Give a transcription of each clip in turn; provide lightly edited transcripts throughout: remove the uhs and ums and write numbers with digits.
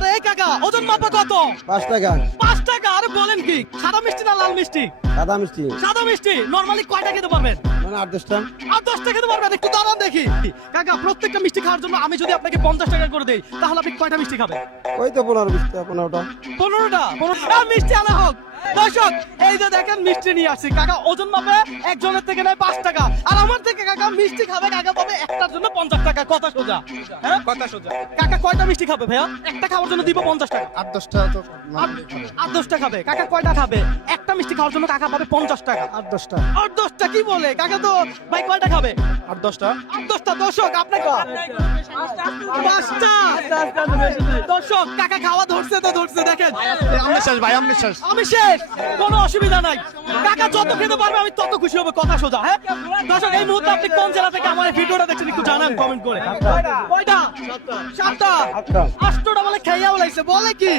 আরে এই কাকা ওজন মাপা কত? 5 টাকা। 5 টাকা? আরে বলেন কি, সাদা মিষ্টি না লাল মিষ্টি? সাদা মিষ্টি। সাদা মিষ্টি নরমালি কয়টা খেতে পারবেন? মানে 8-10টা। আর 10 টাকা খেতে পারবেন? একটু দাঁড়ান দেখি। কাকা প্রত্যেকটা মিষ্টি খাওয়ার জন্য আমি যদি আপনাকে 50 টাকা করে দেই তাহলে আপনি কয়টা মিষ্টি খাবেন? ওই তো 15-20টা 15টা। 15টা? মিষ্টি আনা হোক। দর্শক এই যে দেখেন মিষ্টি নিয়ে আসছি, কাকা ওজন মাপে একজনের থেকে নেয় 5 টাকা, আর আমার থেকে কাকা মিষ্টি খাবে, কাকা পাবে একটার জন্য 50 টাকা। কথা সোজা, হ্যাঁ কথা সোজা। কাকা কয়টা মিষ্টি খাবে ভাইয়া? একটা খাওয়ার জন্য দিব 50 টাকা। 8-10টা তো 8-10টা খাবে। কাকা কয়টা খাবে? একটা মিষ্টি খাওয়ার জন্য কাকা পাবে 50 টাকা। 8-10টা। 8-10টা কি বলে কাকা? তো ভাই কয়টা খাবে? 8-10টা। 8-10টা। দর্শক আপনাকে 5টা। দর্শক কাকা খাওয়া ধরছে তো ধরছে, দেখেন। আমি শেষ ভাই, আমি শেষ। আমি শেষ, কোনো অসুবিধা নাই। কাকা যত খেতে পারবে আমি তত খুশি হবো, কথা সোজা। হ্যাঁ দর্শক এই মুহূর্তে আপনি কোন জেলা থেকে আমার এই ভিডিওটা দেখছেন একটু জানান কমেন্ট করে। কয়টা? 7টা। 8টা বলে খাইয়াও লাগছে, বলে কি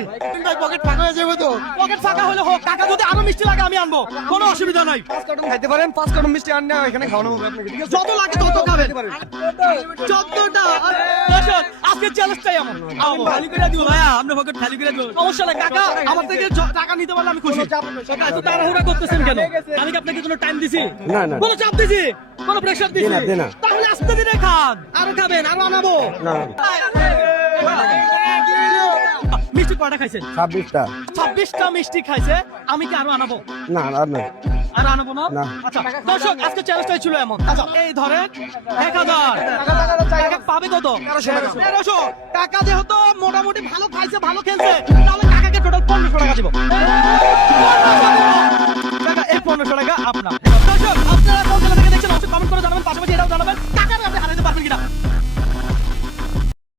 ভাই পকেট ফাঁকা হয়ে যাবে তো। পকেট ফাঁকা হলে হোক, কাকা যদি আরো মিষ্টি লাগে আমি আনবো, কোনো অসুবিধা নাই। 5 কার্টন খাইতে পারেন, 5 কার্টন মিষ্টি আনলে এখানে খাওয়ানো হবে আপনাকে, ঠিক আছে? যত লাগে তত খাবেন। 14টা। দর্শক আজকে চ্যালেঞ্জটাই এমন, খালি করে দিও ভাইয়া, আপনি পকেট খালি করে দিও। সমস্যা নাই কাকা, আমার থেকে টাকা নিতে পারলে আমি খুশি। কাকা এত তাড়াহুড়া করতেছেন কেন? আমি কি আপনাকে কোনো টাইম দিছি? না না। কোনো চাপ দিছি? কোনো প্রেসার দিছি? দে না। তাহলে আস্তে ধীরে খান, আরো খাবেন, আরো আনাবো। না। মিষ্টি কয়টা খাইছেন? 26টা। 26টা মিষ্টি খাইছে, আমি কি আরো আনাবো? না আর না। আর আনাবো না? না। আচ্ছা দর্শক আজকে চ্যালেঞ্জটাই ছিল এমন। আচ্ছা এই ধরেন 1000 টাকা পাবে কত? 1300। টাকা যেহেতু মোটামুটি ভালো খাইছে, ভালো খেলছে, তাহলে কাকাকে টোটাল 1500 টাকা দিব। কাকা এই 1500 টাকা আপনার। দর্শক আপনারা কোন জেলা থেকে দেখছেন অবশ্যই কমেন্ট করে জানাবেন, পাশাপাশি এটাও জানাবেন